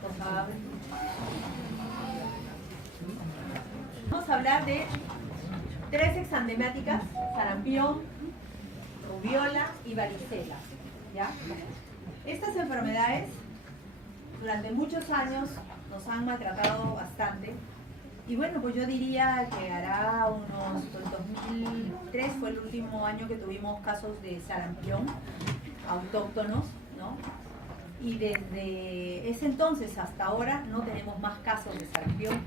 por favor. Vamos a hablar de 3 exantemáticas: sarampión, rubiola y varicela. ¿Ya? Estas enfermedades durante muchos años nos han maltratado bastante. Y bueno, pues yo diría que hará unos, pues 2003 fue el último año que tuvimos casos de sarampión autóctonos, ¿no? Y desde ese entonces hasta ahora no tenemos más casos de sarampión.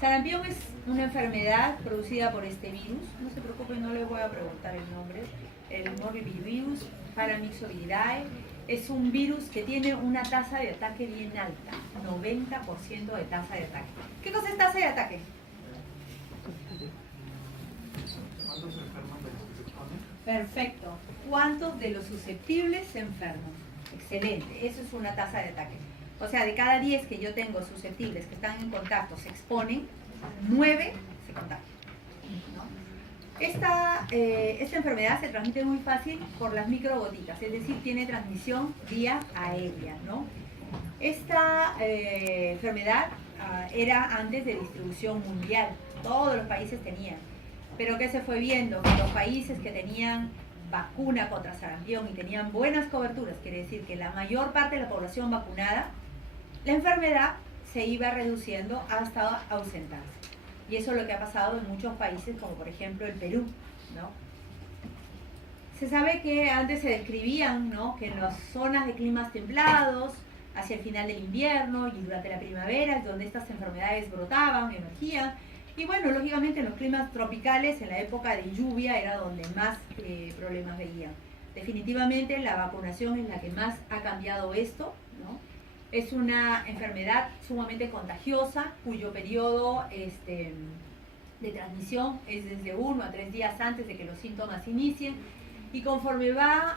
Sarampión es una enfermedad producida por este virus. No se preocupen, no les voy a preguntar el nombre. El morbillivirus paramyxoviridae es un virus que tiene una tasa de ataque bien alta, 90% de tasa de ataque. ¿Qué cosa es tasa de ataque? ¿Cuántos se enferman de los que se exponen? Perfecto. ¿Cuántos de los susceptibles se enferman? Excelente, eso es una tasa de ataque. O sea, de cada 10 que yo tengo susceptibles que están en contacto, se exponen, 9 se contagian, ¿no? Esta enfermedad se transmite muy fácil por las microgotitas, es decir, tiene transmisión vía aérea, ¿no? Esta enfermedad era antes de distribución mundial, todos los países tenían, pero ¿qué se fue viendo? Que los países que tenían vacuna contra sarampión y tenían buenas coberturas, quiere decir que la mayor parte de la población vacunada, la enfermedad se iba reduciendo hasta ausentarse. Y eso es lo que ha pasado en muchos países, como por ejemplo el Perú, ¿no? Se sabe que antes se describían, ¿no?, que en las zonas de climas templados, hacia el final del invierno y durante la primavera, es donde estas enfermedades brotaban, emergían. Y bueno, lógicamente en los climas tropicales, en la época de lluvia, era donde más problemas veían. Definitivamente la vacunación es la que más ha cambiado esto, ¿no? Es una enfermedad sumamente contagiosa, cuyo periodo de transmisión es desde 1 a 3 días antes de que los síntomas inicien, y conforme va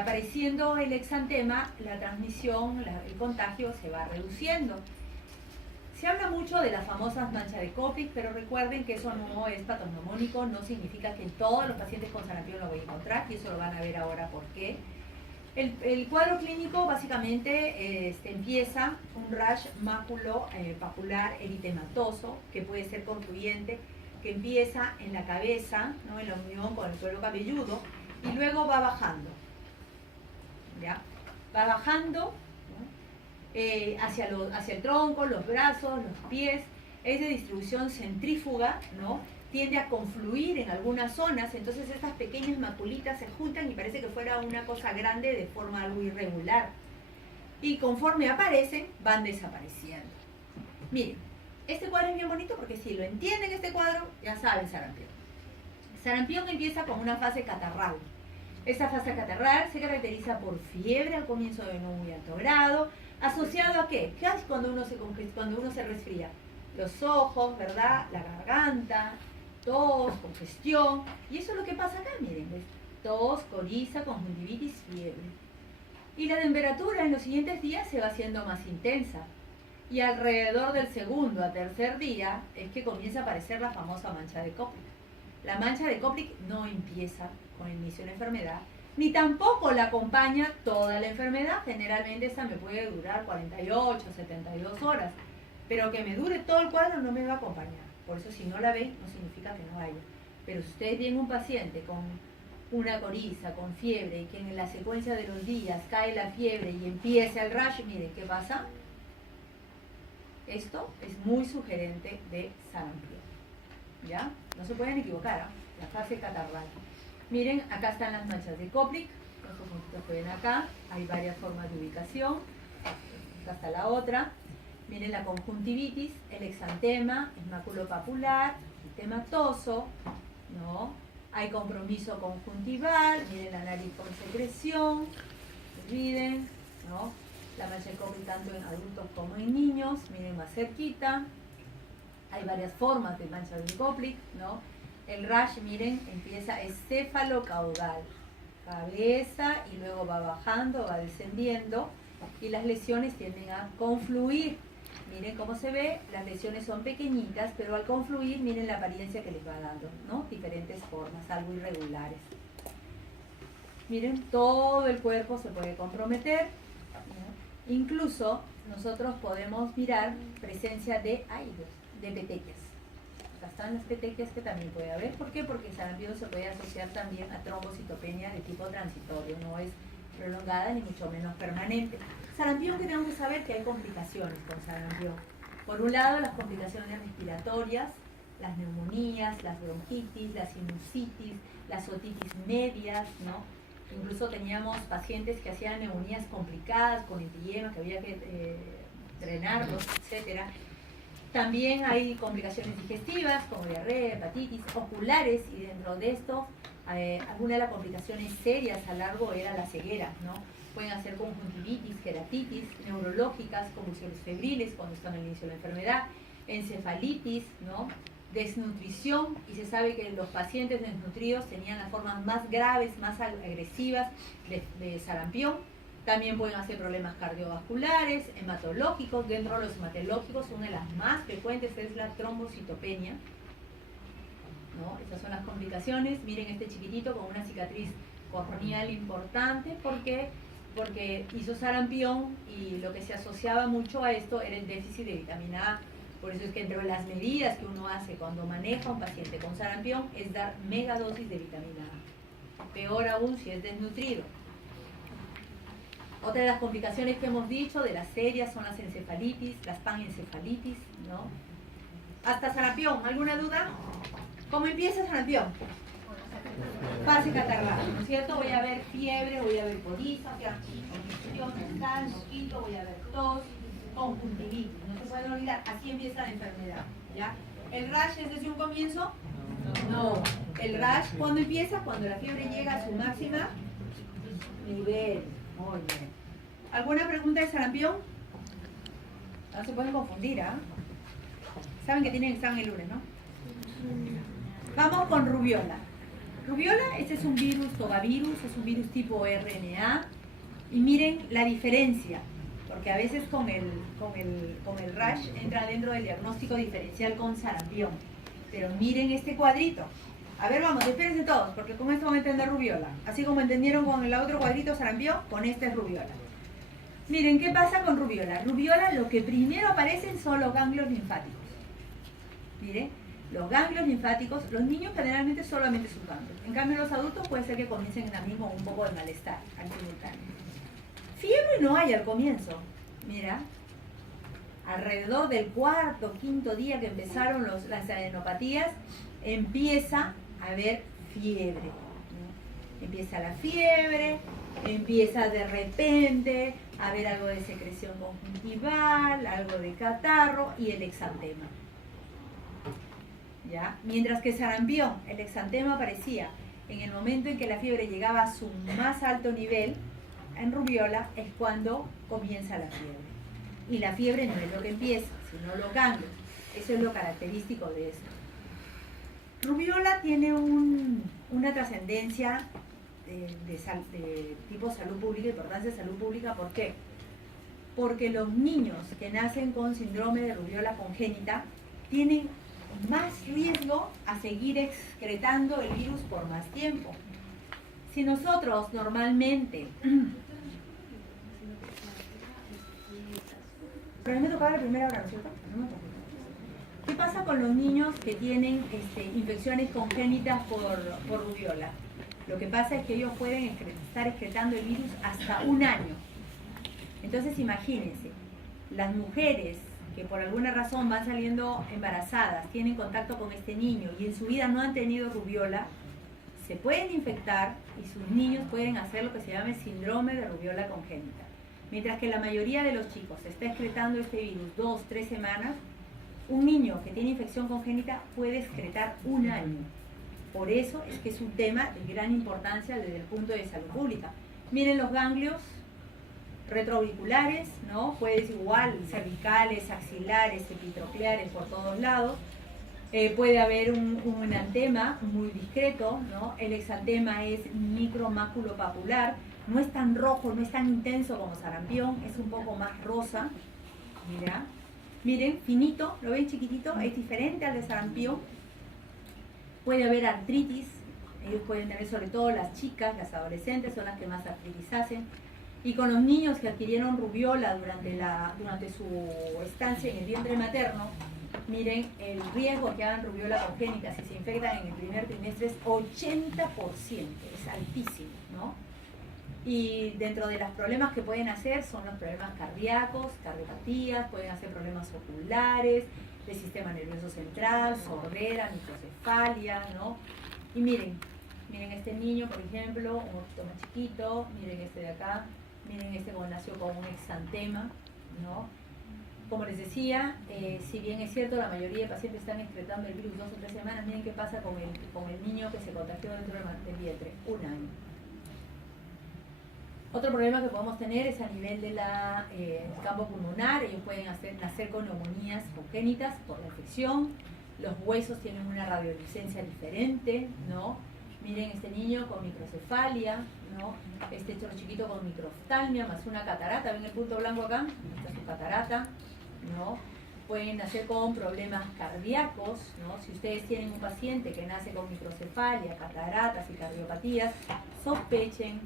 apareciendo el exantema, la transmisión, el contagio se va reduciendo. Se habla mucho de las famosas manchas de Koplik, pero recuerden que eso no es patognomónico, no significa que en todos los pacientes con sarampión lo voy a encontrar, y eso lo van a ver ahora por qué. El cuadro clínico básicamente empieza un rash maculopapular eritematoso, que puede ser concluyente, que empieza en la cabeza, ¿no?, en la unión con el cuero cabelludo, y luego va bajando, ¿ya? Va bajando, ¿no?, hacia el tronco, los brazos, los pies. Es de distribución centrífuga, ¿no? Tiende a confluir en algunas zonas, entonces estas pequeñas maculitas se juntan y parece que fuera una cosa grande de forma algo irregular. Y conforme aparecen, van desapareciendo. Miren, este cuadro es bien bonito porque si lo entienden este cuadro, ya saben sarampión. Sarampión empieza con una fase catarral. Esta fase catarral se caracteriza por fiebre al comienzo de no muy alto grado, asociado a ¿qué? ¿Qué hace cuando uno se resfría? Los ojos, ¿verdad? La garganta, tos, congestión, y eso es lo que pasa acá, miren, ¿ves? Tos, coriza, conjuntivitis, fiebre. Y la temperatura en los siguientes días se va haciendo más intensa, y alrededor del segundo a tercer día es que comienza a aparecer la famosa mancha de Koplik. La mancha de Koplik no empieza con el inicio de la enfermedad, ni tampoco la acompaña toda la enfermedad. Generalmente esa me puede durar 48, 72 horas, pero que me dure todo el cuadro no me va a acompañar. Por eso si no la ven, no significa que no haya. Pero si ustedes tienen un paciente con una coriza, con fiebre, y que en la secuencia de los días cae la fiebre y empieza el rash, miren, ¿qué pasa? Esto es muy sugerente de sarampión, ¿ya? No se pueden equivocar, ¿eh? La fase catarral. Miren, acá están las manchas de Koplik, estos puntitos que ven acá, hay varias formas de ubicación. Acá está la otra. Miren la conjuntivitis, el exantema, el maculopapular, eritematoso, ¿no? Hay compromiso conjuntival, miren la nariz con secreción, no olviden, ¿no? La mancha de Koplik tanto en adultos como en niños, miren más cerquita. Hay varias formas de manchas de Koplik, ¿no? El rash, miren, empieza encéfalo-caudal, cabeza, y luego va bajando, va descendiendo, y las lesiones tienden a confluir. Miren cómo se ve, las lesiones son pequeñitas, pero al confluir, miren la apariencia que les va dando, ¿no? Diferentes formas, algo irregulares. Miren, todo el cuerpo se puede comprometer, ¿no? Incluso nosotros podemos mirar presencia de petequias. Acá están las petequias que también puede haber. ¿Por qué? Porque el sarampión se puede asociar también a trombocitopenia de tipo transitorio, no es prolongada ni mucho menos permanente. Sarampión, que tenemos que saber que hay complicaciones con sarampión. Por un lado, las complicaciones respiratorias, las neumonías, las bronquitis, la sinusitis, las otitis medias, ¿no? Incluso teníamos pacientes que hacían neumonías complicadas con emfisema, que había que drenarlos, etc. También hay complicaciones digestivas como diarrea, hepatitis, oculares, y dentro de esto alguna de las complicaciones serias a largo era la ceguera, ¿no? Pueden hacer conjuntivitis, queratitis, neurológicas, convulsiones febriles cuando están al inicio de la enfermedad, encefalitis, ¿no? Desnutrición, y se sabe que los pacientes desnutridos tenían las formas más graves, más agresivas de sarampión. También pueden hacer problemas cardiovasculares, hematológicos. Dentro de los hematológicos, una de las más frecuentes es la trombocitopenia, ¿no? Estas son las complicaciones. Miren este chiquitito con una cicatriz corneal importante. ¿Por qué? Porque hizo sarampión y lo que se asociaba mucho a esto era el déficit de vitamina A. Por eso es que entre las medidas que uno hace cuando maneja a un paciente con sarampión es dar megadosis de vitamina A. Peor aún si es desnutrido. Otra de las complicaciones que hemos dicho de las serias son las encefalitis, las panencefalitis, ¿no? Hasta sarampión, ¿alguna duda? ¿Cómo empieza sarampión? Fase catarral, ¿no es cierto? Voy a ver fiebre, voy a ver coriza, congestión nasal, moquito, voy a ver tos, conjuntivitis, no se pueden olvidar, así empieza la enfermedad, ¿ya? ¿El rash es desde un comienzo? No. ¿El rash cuándo empieza? Cuando la fiebre llega a su máxima nivel. Muy bien. ¿Alguna pregunta de sarampión? No se pueden confundir, ¿ah? Saben que tienen examen el lunes, ¿no? Vamos con rubiola. Rubiola, este es un virus, togavirus, es un virus tipo RNA. Y miren la diferencia, porque a veces con el rash entra dentro del diagnóstico diferencial con sarampión. Pero miren este cuadrito. A ver, vamos, espérense todos, porque con esto van a entender rubiola. Así como entendieron con el otro cuadrito sarampión, con este es rubiola. Miren, ¿qué pasa con rubiola? Rubiola, lo que primero aparecen son los ganglios linfáticos. Miren, los ganglios linfáticos, los niños generalmente solamente sus ganglios. En cambio, los adultos puede ser que comiencen también con un poco de malestar al simultáneo. Fiebre no hay al comienzo. Mira, alrededor del cuarto, quinto día que empezaron las adenopatías, empieza a haber fiebre, ¿no? Empieza la fiebre, empieza de repente a haber algo de secreción conjuntival, algo de catarro y el exantema. ¿Ya? Mientras que sarampión, el exantema aparecía en el momento en que la fiebre llegaba a su más alto nivel. En rubiola es cuando comienza la fiebre. Y la fiebre no es lo que empieza, sino los ganglios. Eso es lo característico de esto. Rubiola tiene una trascendencia de tipo salud pública, importancia de salud pública. ¿Por qué? Porque los niños que nacen con síndrome de rubiola congénita tienen más riesgo a seguir excretando el virus por más tiempo. Si nosotros normalmente... Pero a mí me tocaba la primera hora, ¿no es cierto? No me tocó. ¿Qué pasa con los niños que tienen infecciones congénitas por rubiola? Lo que pasa es que ellos pueden estar excretando el virus hasta un año. Entonces imagínense, las mujeres que por alguna razón van saliendo embarazadas, tienen contacto con este niño y en su vida no han tenido rubiola, se pueden infectar y sus niños pueden hacer lo que se llama el síndrome de rubiola congénita. Mientras que la mayoría de los chicos está excretando este virus 2-3 semanas, un niño que tiene infección congénita puede excretar un año. Por eso es que es un tema de gran importancia desde el punto de salud pública. Miren los ganglios retroauriculares, ¿no? Puedes igual, cervicales, axilares, epitrocleares por todos lados. Puede haber un antema muy discreto, ¿no? El exantema es micromáculo-papular, no es tan rojo, no es tan intenso como sarampión, es un poco más rosa. Mira, miren, finito, ¿lo ven chiquitito? Es diferente al de sarampión. Puede haber artritis, ellos pueden tener, sobre todo las chicas, las adolescentes son las que más artritis hacen. Y con los niños que adquirieron rubiola durante su estancia en el vientre materno, miren, el riesgo que hagan rubiola congénita si se infectan en el primer trimestre es 80%, es altísimo, ¿no? Y dentro de los problemas que pueden hacer son los problemas cardíacos, cardiopatías, pueden hacer problemas oculares, del sistema nervioso central, sordera, microcefalia, ¿no? Y miren este niño, por ejemplo, un poquito más chiquito, miren este de acá, miren este como nació con un exantema, ¿no? Como les decía, si bien es cierto, la mayoría de pacientes están excretando el virus 2 o 3 semanas, miren qué pasa con el niño que se contagió dentro del vientre, 1 año. Otro problema que podemos tener es a nivel del campo pulmonar. Ellos pueden nacer con neumonías congénitas por la infección. Los huesos tienen una radiolucencia diferente, ¿no? Miren este niño con microcefalia, ¿no? Este otro chiquito con microftalmia más una catarata. ¿Ven el punto blanco acá? Esta es su catarata, ¿no? Pueden nacer con problemas cardíacos, ¿no? Si ustedes tienen un paciente que nace con microcefalia, cataratas y cardiopatías, sospechen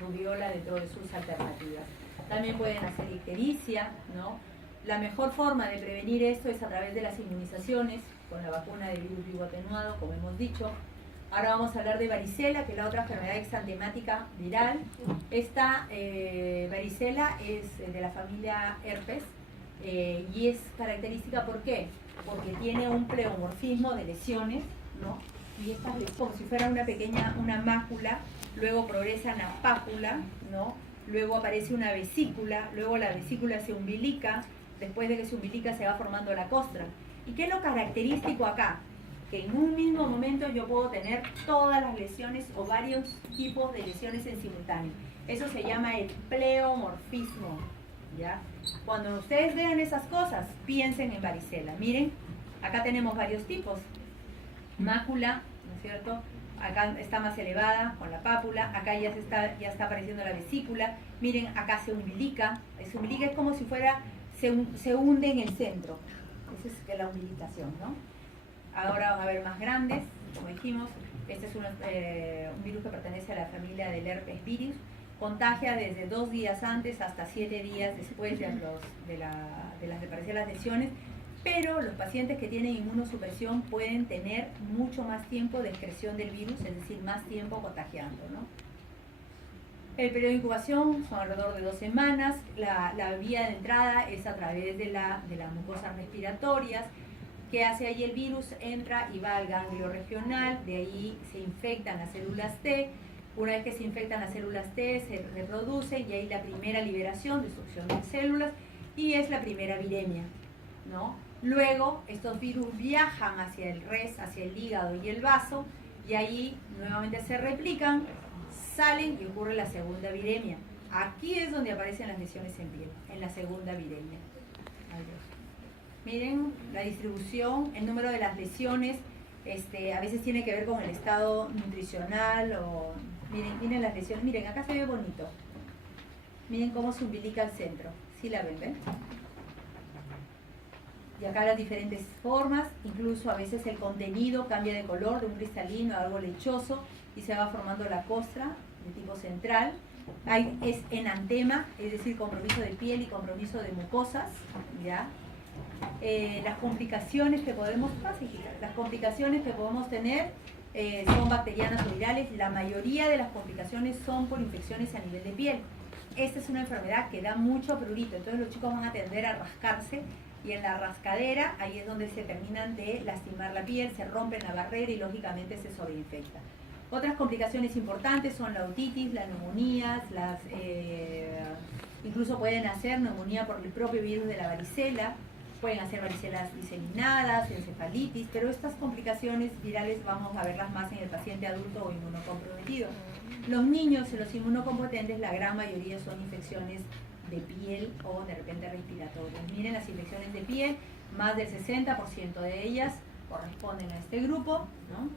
rubiola dentro de sus alternativas. También pueden hacer ictericia, ¿no? La mejor forma de prevenir esto es a través de las inmunizaciones, con la vacuna de virus vivo atenuado, como hemos dicho. Ahora vamos a hablar de varicela, que es la otra enfermedad exantemática viral. Esta varicela es de la familia herpes y es característica, ¿por qué? Porque tiene un pleomorfismo de lesiones, ¿no? Y esta es como si fuera una mácula, luego progresa a pápula, ¿no? Luego aparece una vesícula, luego la vesícula se umbilica, después de que se umbilica se va formando la costra. ¿Y qué es lo característico acá? Que en un mismo momento yo puedo tener todas las lesiones o varios tipos de lesiones en simultáneo. Eso se llama el pleomorfismo, ¿ya? Cuando ustedes vean esas cosas, piensen en varicela. Miren, acá tenemos varios tipos. Mácula, ¿no es cierto? Acá está más elevada con la pápula, acá ya está apareciendo la vesícula. Miren, acá se umbilica. Se umbilica es como si fuera, se hunde en el centro. Esa es la umbilicación, ¿no? Ahora van a ver más grandes, como dijimos. Este es un virus que pertenece a la familia del herpes virus. Contagia desde 2 días antes hasta 7 días después de aparecer las lesiones. Pero los pacientes que tienen inmunosupresión pueden tener mucho más tiempo de excreción del virus, es decir, más tiempo contagiando, ¿no? El periodo de incubación son alrededor de 2 semanas. La vía de entrada es a través de las mucosas respiratorias. ¿Qué hace ahí el virus? Entra y va al ganglio regional, de ahí se infectan las células T. Una vez que se infectan las células T, se reproducen y hay la primera liberación, destrucción de células, y es la primera viremia, ¿no? Luego, estos virus viajan hacia el res, hacia el hígado y el vaso, y ahí nuevamente se replican, salen y ocurre la segunda viremia. Aquí es donde aparecen las lesiones en piel, en la segunda viremia. Miren la distribución, el número de las lesiones, a veces tiene que ver con el estado nutricional, o miren las lesiones, miren, acá se ve bonito. Miren cómo se umbilica el centro, ¿sí la ven? Y acá las diferentes formas, incluso a veces el contenido cambia de color, de un cristalino a algo lechoso, y se va formando la costra de tipo central. Es enantema, es decir, compromiso de piel y compromiso de mucosas, ¿ya? Las complicaciones que podemos tener son bacterianas o virales. La mayoría de las complicaciones son por infecciones a nivel de piel. Esta es una enfermedad que da mucho prurito, entonces los chicos van a tender a rascarse, y en la rascadera ahí es donde se terminan de lastimar la piel, se rompen la barrera y lógicamente se sobreinfecta. Otras complicaciones importantes son la otitis, las neumonías, incluso pueden hacer neumonía por el propio virus de la varicela, pueden hacer varicelas diseminadas, encefalitis, pero estas complicaciones virales vamos a verlas más en el paciente adulto o inmunocomprometido. Los niños y los inmunocompetentes, la gran mayoría son infecciones de piel o de repente respiratorias. Miren las infecciones de piel, más del 60% de ellas corresponden a este grupo, ¿no?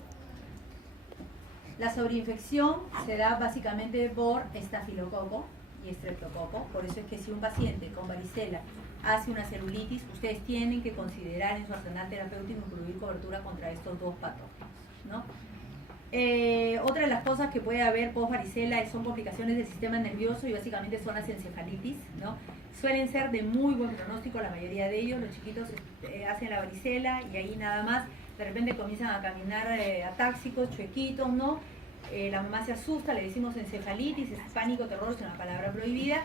La sobreinfección se da básicamente por estafilococo y estreptococo, por eso es que si un paciente con varicela hace una celulitis, ustedes tienen que considerar en su arsenal terapéutico incluir cobertura contra estos 2 patógenos, ¿no? Otra de las cosas que puede haber post-varicela son complicaciones del sistema nervioso y básicamente son las encefalitis, ¿no? Suelen ser de muy buen pronóstico la mayoría de ellos. Los chiquitos hacen la varicela y ahí nada más de repente comienzan a caminar atáxicos, chuequitos, ¿no? La mamá se asusta, le decimos encefalitis, es pánico, terror, es una palabra prohibida.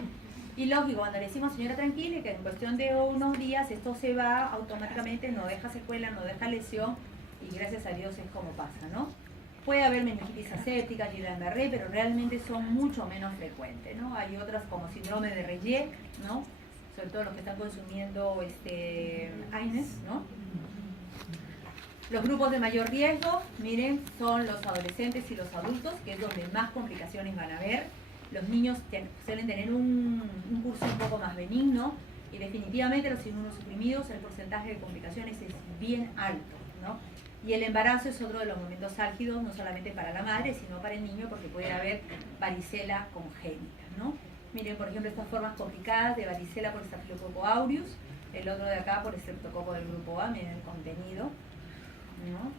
Y lógico, cuando le decimos señora tranquila, que en cuestión de unos días esto se va automáticamente, no deja secuela, no deja lesión y gracias a Dios es como pasa, ¿no? Puede haber meningitis aséptica, Guillain-Barré, pero realmente son mucho menos frecuentes, ¿no? Hay otras como síndrome de Reye, ¿no? Sobre todo los que están consumiendo AINES, ¿no? Los grupos de mayor riesgo, miren, son los adolescentes y los adultos, que es donde más complicaciones van a haber. Los niños suelen tener un curso un poco más benigno y definitivamente los inmunosuprimidos, el porcentaje de complicaciones es bien alto, ¿no? Y el embarazo es otro de los momentos álgidos, no solamente para la madre, sino para el niño, porque puede haber varicela congénita, ¿no? Miren, por ejemplo, estas formas complicadas de varicela por Staphylococcus aureus, el otro de acá por Streptococcus del grupo A, miren el contenido, ¿no?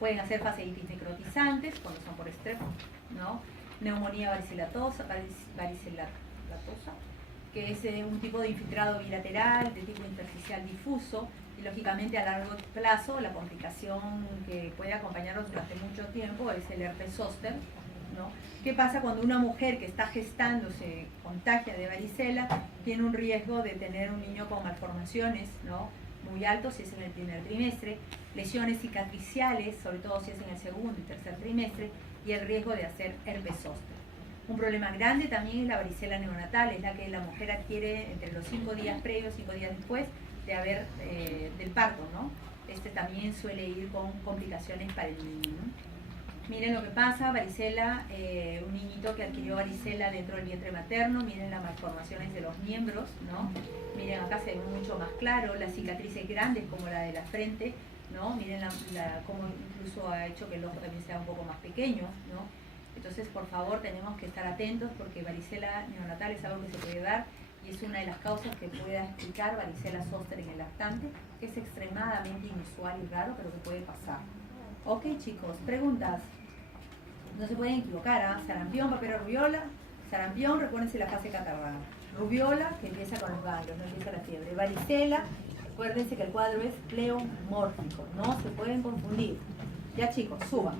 Pueden hacer fasciitis necrotizantes cuando son por strep, ¿no? Neumonía varicelatosa, que es un tipo de infiltrado bilateral de tipo intersticial difuso y lógicamente a largo plazo la complicación que puede acompañarnos durante mucho tiempo es el herpes zóster, ¿no? ¿Qué pasa cuando una mujer que está gestando se contagia de varicela? Tiene un riesgo de tener un niño con malformaciones, ¿no? Muy altos si es en el primer trimestre, lesiones cicatriciales, sobre todo si es en el segundo y tercer trimestre, y el riesgo de hacer herpes zóster. Un problema grande también es la varicela neonatal, es la que la mujer adquiere entre los 5 días previos, 5 días después de haber del parto, ¿no? Este también suele ir con complicaciones para el niño, ¿no? Miren lo que pasa, varicela, un niñito que adquirió varicela dentro del vientre materno, miren las malformaciones de los miembros, ¿no? Miren acá se ve mucho más claro, las cicatrices grandes como la de la frente, ¿no? Miren cómo incluso ha hecho que el ojo también sea un poco más pequeño, ¿no? Entonces, por favor, tenemos que estar atentos porque varicela neonatal es algo que se puede dar y es una de las causas que pueda explicar varicela zóster en el lactante, que es extremadamente inusual y raro, pero que puede pasar. Ok, chicos, preguntas. No se pueden equivocar, ¿ah? Sarampión, papera rubiola. Sarampión, recuérdense la fase catarral. Rubiola, que empieza con los ganglios, no empieza la fiebre. Varicela, acuérdense que el cuadro es pleomórfico, no se pueden confundir. Ya chicos, suban.